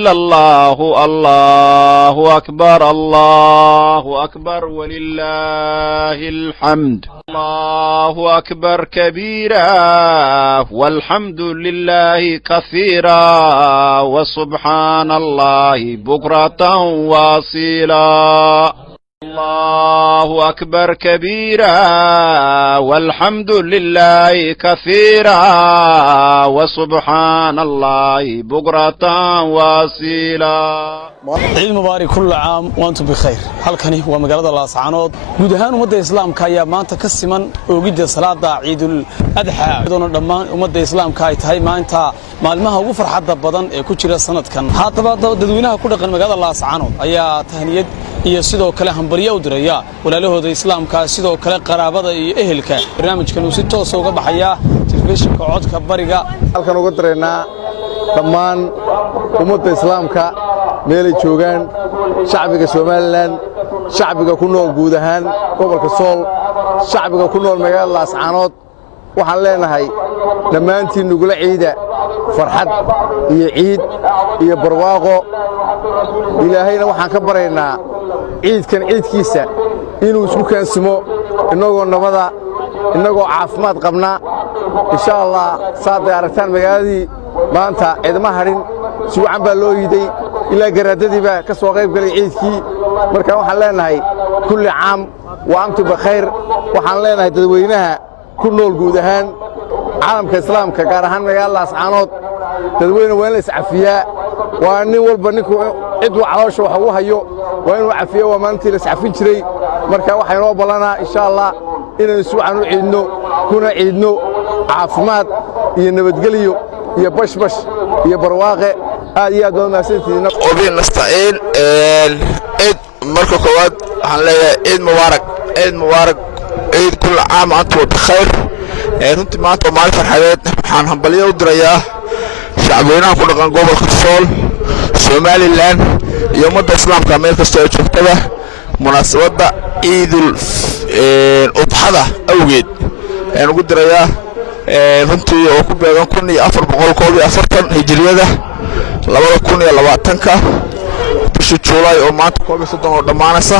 إلا الله الله أكبر الله أكبر ولله الحمد الله أكبر كبيرا والحمد لله كثيرا وسبحان الله بكرة واصيلا الله أكبر كبيرا والحمد لله كثيرا وسبحان الله بكرة واصيلا عيد مبارك كل عام وأنتم بخير. halkani waa magaalada Laascaanood guud ahaan ummadda islaamka ayaa maanta ka siman oogida salaada Ciidul Adha doona dhammaan ummadda islaamka ay tahay maanta maalmaha ugu farxadda badan ee ku jira sanadkan haddaba dadweynaha ku dhaqan magaalada Laascaanood ayaa tahniyad iyo sidoo kale hambariyo u diraya walaalahooda islaamka sidoo kale qaraabada iyo ehelka barnaamijkan uu si toos ah uga baxaya telefishinka codka bariga halkan uga direynaa dhammaan ummadda islaamka meelay joogaan shacbiga Soomaaliland shacbiga ku nool guud ahaan gobolka Sool shacbiga ku nool magaalada Laascaanood waxaan leenahay dhammaantiin nugula ciida farxad iyo ciid iyo barwaaqo ilaahayna waxaan ka baraynaa ciidkan ciidkiisa inuu isku kaansimo inagoo nabada inagoo caafimaad qabna insha Allah saaday aragtaan magaaladii maanta ciidama harin si wacan baa loo yiday ilaa garaadadii baa ka soo qayb galay ciidkii marka waxaan leenahay kulli caam wa antum bikhair waxaan leenahay dadweynaha ku nool guud ahaan caalamka islaamka gaar ahaan magaalada Laascaanood dadweyne waa in la iscafiyaa waa nin walba ninku cid uu caloosha wax ugu hayo waa inuu cafiyo waa maantii la iscafin jiray marka waxaan oo balanaa insha Allah inaan si wacan u ciidno kuna ciidno caafimaad iyo nabadgelyo iyo bashbash iyo barwaaqe aad iyo aad u mahadsantihiin وبين نستعين عيد مركو كواد هنلاقي عيد مبارك عيد كل عام وانتم بخير runtii maanta oo maalin farxadeed waxaan hambaliyo u dirayaa shacabweynaha ku dhaqan gobolka Sool Somaliland iyo ummadda islaamka meel kasta oo joogtada munaasabadda Ciidul Adha awgeed ayaan ugu dirayaa runtii oo ku beegan 1440 hijriyada 2020 bisha Juulaay oo maanta 30 oo dhamaanaysa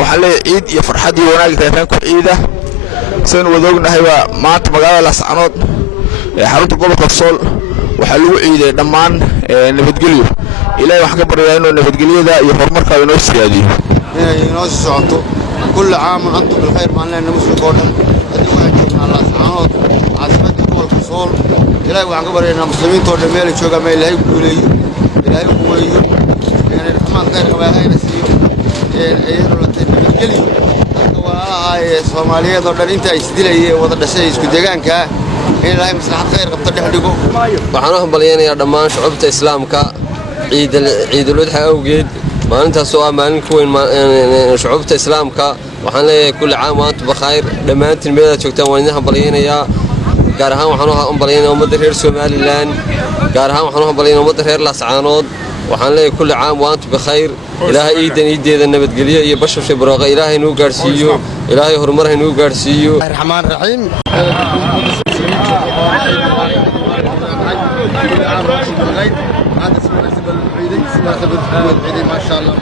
waxaan leeyahay ciid iyo farxad iyo wanaag reeraan ku ciida seen wadognahay maanta magaalada Laascaanood ee xarunta gobolka Sool waxa lagu ciiday dhammaan nabadgelyo ilaahay wax ka baryaa inuu nabadgelyada iyo horumarka inoo siyaadiyo inay inoo socoto kulli caam antum bil khayr maalin muslimka oo dhan hadii waxa joognaa Laascaanood caasimada gobolka Sool ilaahay waxaan ka baryaynaa muslimiinta oo dhan meel jooga meel ilaahay ku leeyo inay rahmaan khayr qabaayna siiyo ayaynu la nabadgelyo Soomaaliyeed oo dhan inta ay isdilayeen wada dhashay isku deegaanka ilaahay maslaxad khayr qabta dhexdhigo waxaan u hambalyeeynaa dhammaan shacabta islaamka ciidul adha awgeed maalintaas oo maalin ku weyn shacabta islaamka waxaan leeyahay kulli caam wa antum bikhair dhammaantiin meelaha joogtaan waan idin hambalyeeynaa gaar ahaan waxaan u hambalyeeynaa ummadda reer Somaliland gaar ahaan waxaan u hambalyeeynaa ummadda reer Laascaanood waxaan leeyahay kulli caam wa antum bikhair ilaahay iideeda nabadgelyo iyo bashashay barwaaqo ilaahay inuu gaarsiiyo ilaahay horumar inuu gaarsiiyo Rahmaan Rahiim ما شاء الله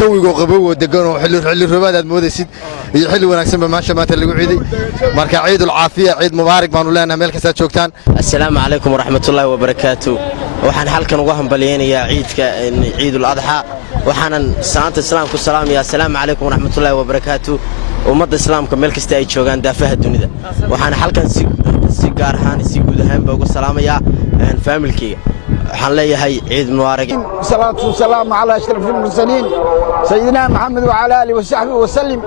jawiga qabow degan oo xilli roobaad aad moodaysid iyo xilli wanaagsan maasha maanta lagu ciiday marka ciidul caafiya ciid mubaarak baanu leenahay meel kasta joogtaan assalaamu alaykum waraxmatullaahi wabarakaatu waxaan halkan uga hambalyeeynaa ciidka ciidul adha waxaan salaanta islaamku salaamaya assalaamu alaykum waraxmatullaahi wabarakaatu ummadda islaamka meel kasta ay joogaan daafaha dunida waxaan halkan si gaar ahaan si guud ahaan uga salaamaya familkeyga waxaan leeyahay ciid mubaarak salaatu wasalaamu ala ashrafil mursaliin sayyidina maxamed wa ala alihi wa sahbihi wa sallim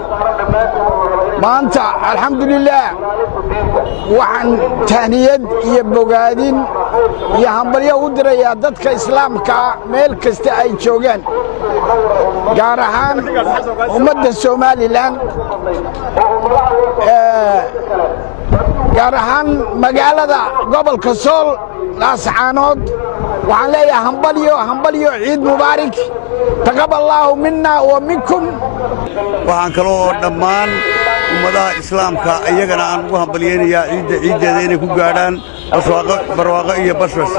maanta alxamdulillaah waxaan tahniyad iyo bogaadin iyo hambalyo u dirayaa dadka islaamka meel kasta ay joogaan gaar ahaan ummadda Somaliland gaar ahaan magaalada gobolka Sool Laascaanood waxaan leeyahay hambalyo ciid mubaarak taqabbalallahu minna wa minkum waxaan kaloo dhammaan ummadaha islaamka iyagana aan ugu hambalyeeynaa ciideeda inay ku gaadhaan barwaaqo iyo bashbash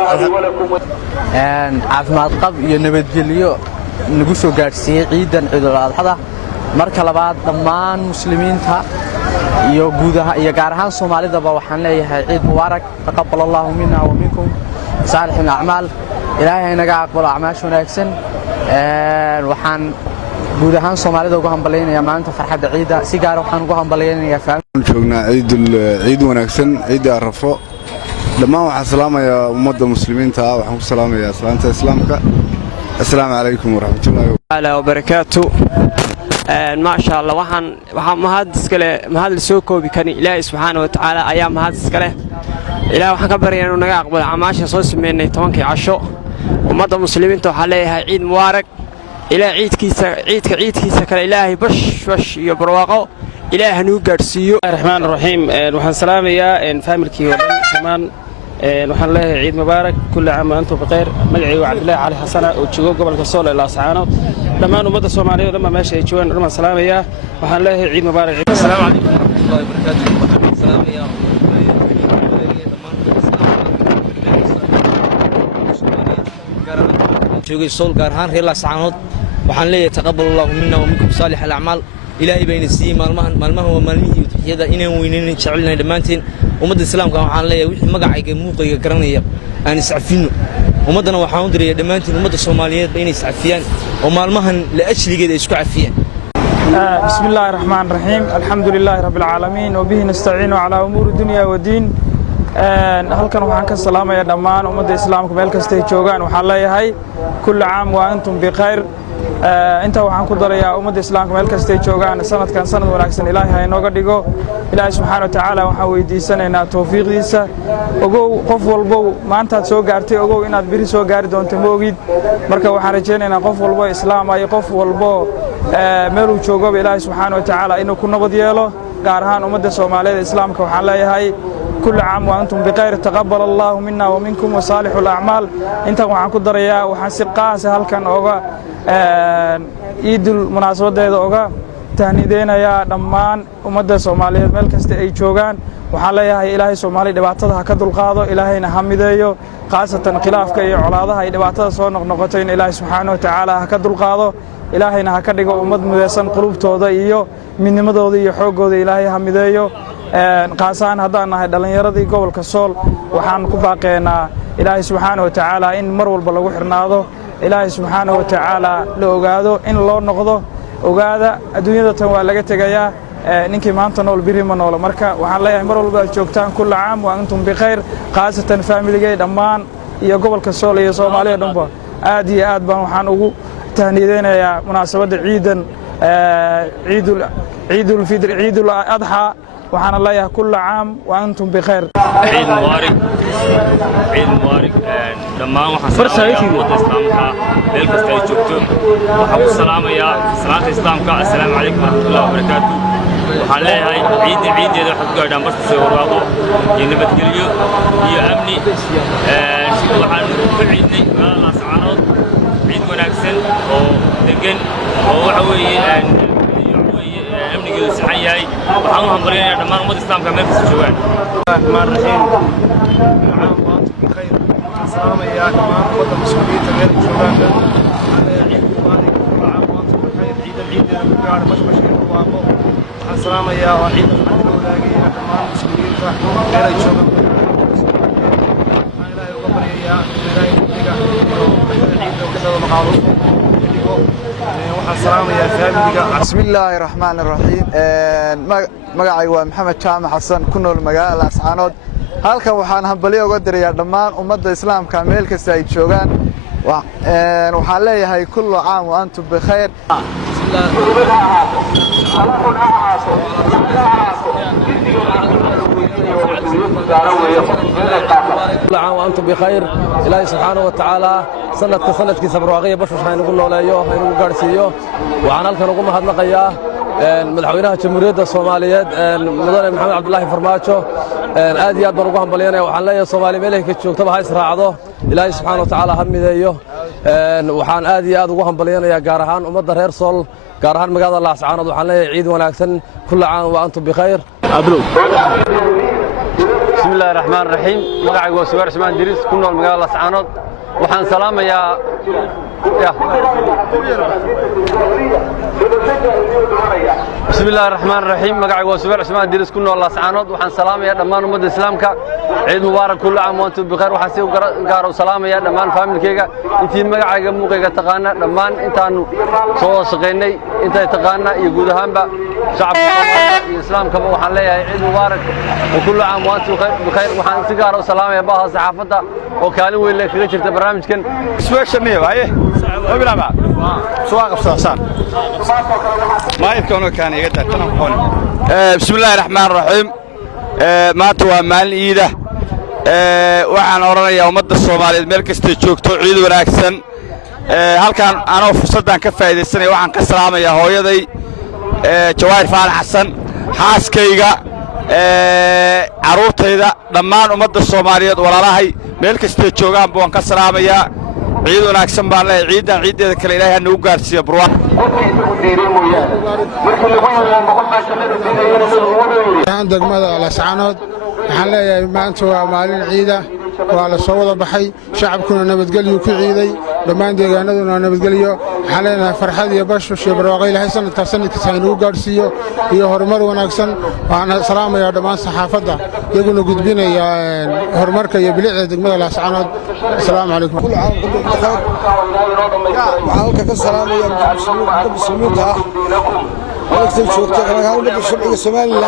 caafimaad qab iyo nabadgelyo nagu soo gaadhsiiyey ciidan ciidul adxada marka labaad dhammaan muslimiinta iyo guudaha iyo gaar ahaan Soomaalidaba waxaan leeyahay ciid mubaarak taqabbalallahu minna wa minkum saalihul a'maal ilaahay naga aqbalo acmaasha wanaagsan waxaan guud ahaan Soomaalida ugu hambaleynayaa maanta farxadda ciida si gaar ah waxaan ugu hambaleynayaa waxaan joognaa ciid wanaagsan ciid arafo dhammaan waxaan salaamayaa ummadda muslimiinta waxaan ku salaamayaa salaanta islaamka assalaamu calaykum waraxmatullaahi wa barakaatu ما شاء الله waxaan mahad iskale mahad la soo koobi kan Ilaahay subhanahu wa ta'ala ayaa mahad iskale Ilaahay waxaan ka baryaynaa inuu naga aqbalo amaasha soo sameynay 10 casho ummadda muslimiinta waxa leeyahay ciid mubaarak Ilaahay ciidkiisa kale Ilaahay bash iyo barwaaqo Ilaahay nuu gaarsiiyo الرحمن الرحيم waxaan salaamayaa familkii oo dhan kamaan waxaan leeyahay ciid mubaarak kullu caam wa antum bikhair magacaygu Cabdullaahi Cali Xasan oo joogo gobolka Sool ee Laascaanood dhammaan ummadda Soomaaliyeed oo meesha ay joogaan dhammaan salaamaya waxaan leeyahay ciid mubaarak assalaamu calaykum warahmatullaahi wabarakaatuh salaamaya joogay Sool gaar ahaan reer Laascaanood waxaan leeyahay taqabbalallahu minna wa minkum saalihul a'maal ilaahay bayna siiyay maalmahan waa maalmihii udxiyada inaan weyneen jecelnahay dhamaanteen ummadda islaamka waxaan leeyahay wixii magacayga muuqayga garanaya aan iscafino ummadana waxaan u diray dhamaanteen ummadda Soomaaliyeed inay iscafiyaan oo maalmahan la ajligeeda isku cafiyaan بسم الله الرحمن الرحيم الحمد لله رب العالمين وبه نستعين على أمور الدنيا والدين halkan waxaan ka salaamayaa dhammaan ummadda islaamka meel kasta ay joogaan waxaan leeyahay kullu caam wa antum bikhair inta waxaan ku darayaa ummadda islaamka meel kasta ay joogaan sanadkan sanad wanaagsan Ilaahay ha inooga dhigo Ilaahay subhanahu wa ta'ala waxaan weydiisanaynaa tawfiiqdiisa ogow qof walbo maanta soo gaartay ogow inaad biri soo gaari doonto moogid marka waxaan rajaynaynaa qof walbo islaam ay qof walbo meel uu joogo Ilaahay subhanahu wa ta'ala inuu ku nabad yeelo gaar ahaan ummadda Soomaaliyeed islaamka waxaan leeyahay كل عام وأنتم بخير تقبل الله منا ومنكم وصالح الأعمال أنت وعن كدر يا وحسقاس هل كان أوجا عيد المناسبة ده أوجا تهنيدنا يا دمان ومدة سومالية ملك استيجوجان وحلا إلهي سومالي دبعتها كدر القاضي إلهينا حمديه خاصة خلاف كي علاضها دبعتها صار نقطتين إلهي سبحانه وتعالى كدر القاضي إلهينا هكذا أمد مدرسان قلوب توضا إياه من مدودي حقوق إلهي حمديه قاسان هذا نهاية دلنيردي قبل كسول وحن كباقينا إلهي سبحانه وتعالى إن مرول بلغو حرناده إلهي سبحانه وتعالى لأوغاده إن الله نقضه أوغاده الدنيا تنوالغة تغيا نينكي مانتا نول بيري منول مركا وحن لا مرول بالجوكتان كل عام وأنتم بخير خاصة فاميلي دمان iyo gobolka Sool iyo Soomaaliya dhanba aad iyo aad baan waxaan ugu tahniideynayaa munaasabada ciidul fitr ciidul adha waxaan leeyahay kullu caam wa antum bikhair ciid mubaarak dhammaan waxaan salaamayaa ummadda islaamka meel kasta ay joogto waxaan ku salaamayaa salaanta islaamka assalaamu calaykum warahmatullaahi wabarakaatuh waxaan leeyahay ciideeda waxaad ku gaadhaan marka soo warwaaqo iyo nabadgelyo iyo amni waxaan ku ciidnay magaalada Laascaanood ciid wanaagsan oo degan oo waxa weeye amnigeedu saxan yahay waxaan u hambaleynayaa dhammaan ummadda islaamka meel kasta joogaan الرحمن الرحيم عام وأنتم بخير السلام يا دمان ummadda muslimiinta meel joogaan ciid mubaarak عام وأنتم بخير ciid ku gaar mashmashiin waaqo waxaan salaamayaa oo ciid xadda wadaagaya dhammaan muslimiinta meel ay joogaan waxaan Ilaahay uga baryayaa Ilaahay diga ciid oo kasoo maqaalo waxaan salaamayaa faamiliga بسم الله الرحمن الرحيم magacaygu waa Maxamed Jaamac Xasan ku nool magaalada Laascaanood halkan waxaan hambaliyo uga dirayaa dhammaan ummadda islaamka meel kasta ay joogaan waxaan leeyahay kullu caam wa antum bikhair كل عام وأنتم بخير إلهي سبحانه وتعالى سنة كي سبراغية بشوش هاي نقول نوليو هاي نقول قارسيو وعن هالك نقول مهد نقيا مدحوينها جمهورية الصوماليات مدن محمد عبد الله فرماتشو آدي آد بنقوهم بلينا وحن لا الصومالي ملك كتشوف تبع هاي سراعده إلهي سبحانه وتعالى هم ذيه وحن آدي آد بنقوهم بلينا يا جارهان ومدر هيرسول جارهان مقاضي الله سبحانه وحن لا عيد وناكسن كل عام وأنتم بخير أبلو بسم الله الرحمن الرحيم magacaygu waa Subaar Ismaan Diris ku nool magaalada Laascaanood waxaan salaamayaa بسم الله الرحمن الرحيم مقعي وسبيع عثمان ديرس كنا الله سعانود وحن سلام يا دمان أمد إسلامك عيد مبارك كل عام وأنتم بخير وحسيو قارو سلام يا دمان فامل كيكا إنتين مقعي موقعي تقانا دمان إنتان صوص سقيني إنت تقانا يقول هامبا شعب الإسلام كما وحن ليه عيد مبارك وكل عام وأنتم بخير وحن سقارو سلام يا باها صحافته وكالوا اللي كريتشرت برنامج كان سويش النية هاي وبلا بعد سواق بصاصان ما يبكونه كان يقدر تنقون بسم الله الرحمن الرحيم ما توا مال إيده وعن أورنا يوم مد الصومالي ملك استيجوكتو عيد وناكسن هل كان أنا فرصة كفاية السنة وعن كسرامة يا هوي ذي جواهر فعل حسن حاس كيجا عروت هذا لما ومد الصومالي ولا راهي ملك استيجوكان بوان كسرامة يا عيد وناكسن بالله عيد ذا كل إله نوجار سيبروه degmada Laascaanood waxaan leeyahay maanta waa maalin ciida waa la soo wada baxay shacabkuna nabadgelyo ku ciiday dhammaan deegaanaduna nabadgelyo waxaan leenahay farxad iyo bashbash iyo barwaaqo Ilaahay sanadkiisa inuu gaarsiiyo iyo horumar wanaagsan waxaan salaamayaa dhammaan saxaafadda iyaguna gudbinaya horumarka iyo bilicda degmada Laascaanood assalaamu calaykum halka ka salaamayaa muslimiinta ولكن شوكت أنا هقول لك الشبع الصومالي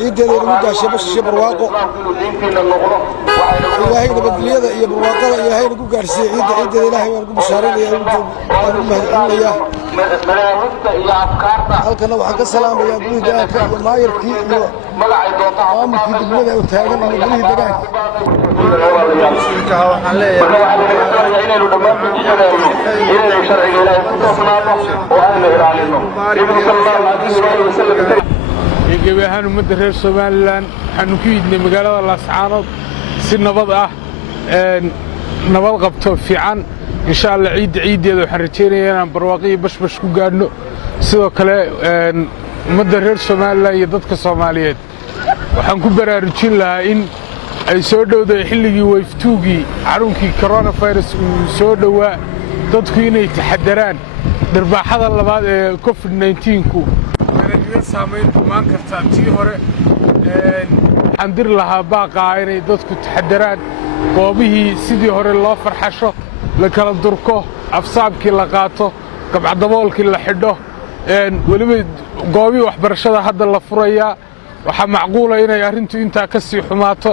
عيد المدة شبر واقع إلهي نبدليه يا برواقة إلهي نقول قارسي عيد إلهي ونقول بشارين يا مهدعين هل كان وحق السلام يا أبوي داك ما يركي قام في دمنا وتهاجم من أبوي داك gebi ahaan ummadda reer Soomaaliland waxaanu ku yidnay magaalada Laascaanood si nabad ah nabad qabto fiican insha Allah ciideeda waxaan rajeynayaa inaan barwaaqo iyo bashbash ku gaadhno sidoo kale ummadda reer Soomaaliland iyo dadka Soomaaliyeed waxaan ku baraarujin lahaa in ay soo dhowday xilligii wayftuugii xanuunkii coronavirus uu soo dhawaa dadku inay taxadaraan darbaaxada labaad ee COVID-19ku inaga saameyn dhammaan kartaa tii hore waxaan dir lahaa baaqaa inay dadku taxadaraan goobihii sidii hore loo farxasho la kala durko afsaabkii la qaato gabcadaboolkii la xidho weliba goobihii waxbarashada hadda la furayaa waxaa macquula inay arrintu intaa ka sii xumaato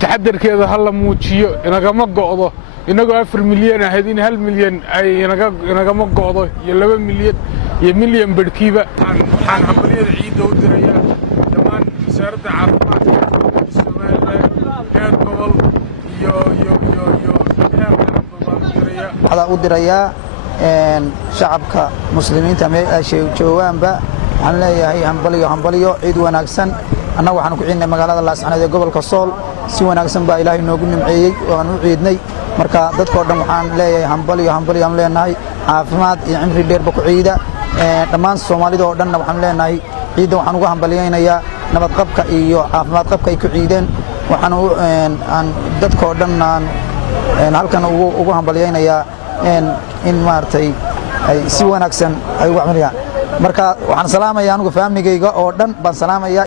taxadarkeeda ha la muujiyo inagama go'do inagoo 4 milyan ahayd in 1 milyan ay inagama go'do iyo 2 milyan iyo milyan barkiiba waxaan hambaliyada ciidda u dirayaa dhammaan wasaaradda caafimaadka Soomaaliland heer gobol iyo heer qaran u dirayaa shacabka muslimiinta meel ay joogaanba waxaan leeyahay hambaliyo ciid wanaagsan annagu waxaan ku ciidnay magaalada Laascaanood ee gobolka Sool si wanaagsan baa Ilaahay noogu nimceeyay oo aan u ciidnay marka dadkoo dhan waxaan leeyahay hambaliyo aan leenahay caafimaad iyo cimri dheerba ku ciida dhammaan Soomaalida oo dhan waxaan leenahay ciidda waxaan uga hambaliyaynayaa nabad qabka iyo caafimaad qabka ay ku ciideen waxaan aan dadkoo dhan halkan ugu hambaliyaynayaa in maartay ay si wanaagsan ay ugu camaliyaan marka waxaan salaamayaa anigu faamigayga oo dhan baan salaamayaa